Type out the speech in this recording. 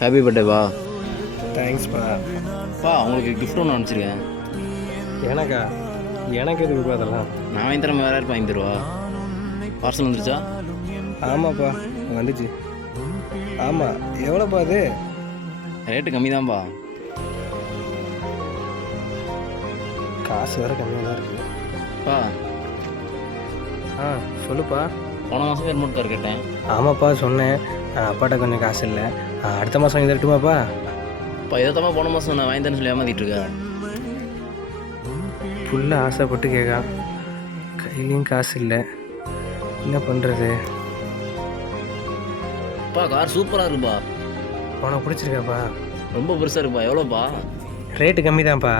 Happy பர்த்டேப்பா. தேங்க்ஸ்ப்பா. உங்களுக்கு gift ஒன்று அனுப்பிச்சிருக்கேன். எனக்கா? எனக்கு எதுக்குப்பா அதெல்லாம்? நான் வாங்கி தரேன், வேறு யாரும் வாங்கி தருவா? பார்சல் வந்துருச்சா? ஆமாப்பா வந்துச்சு. ஆமாம், எவ்வளோப்பா அது? ரேட்டு கம்மி தான்ப்பா. காசு வேறு கம்மியாக தான் இருக்குது. பா சொல்லுப்பா. போன மாதம் ரிமோட் கார் கேட்டேன். ஆமாப்பா சொன்னேன். அப்பாட்ட கொஞ்சம் காசு இல்லை. அடுத்த மாதம் வாங்கி தரட்டுமாப்பா? இப்போ இதை தான் போன மாதம் நான் வாங்கி தரேன்னு சொல்லி ஏமாத்திட்டு இருக்கேன். ஃபுல்லாக ஆசைப்பட்டு கேட்கான், கையிலையும் காசு இல்லை, என்ன பண்ணுறது? கார் சூப்பராக இருக்குப்பா. உனக்கு பிடிச்சிருக்காப்பா? ரொம்ப பெருசாக இருக்குப்பா. எவ்வளோப்பா? ரேட்டு கம்மி தான்ப்பா.